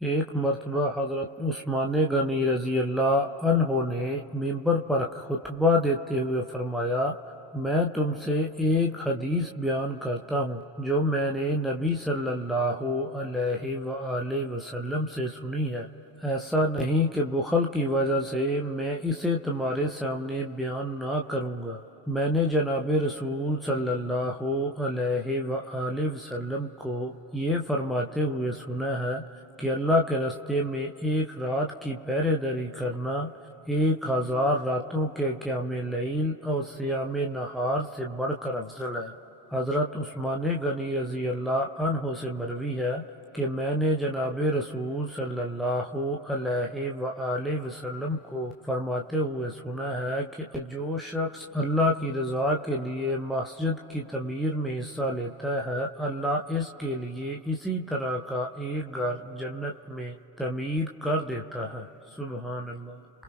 ایک مرتبہ حضرت عثمان غنی رضی اللہ عنہ نے منبر پر خطبہ دیتے ہوئے فرمایا، میں تم سے ایک حدیث بیان کرتا ہوں جو میں نے نبی صلی اللہ علیہ وآلہ وسلم سے سنی ہے۔ ایسا نہیں کہ بخل کی وجہ سے میں اسے تمہارے سامنے بیان نہ کروں گا۔ میں نے جناب رسول صلی اللہ علیہ وآلہ وسلم کو یہ فرماتے ہوئے سنا ہے کہ اللہ کے راستے میں ایک رات کی پہرے داری کرنا 1000 راتوں کے قیام لیل اور صیام نہار سے بڑھ کر افضل ہے۔ حضرت عثمان غنی رضی اللہ عنہ سے مروی ہے کہ میں نے جناب رسول صلی اللہ علیہ وآلہ وسلم کو فرماتے ہوئے سنا ہے کہ جو شخص اللہ کی رضا کے لیے مسجد کی تعمیر میں حصہ لیتا ہے، اللہ اس کے لیے اسی طرح کا ایک گھر جنت میں تعمیر کر دیتا ہے۔ سبحان اللہ۔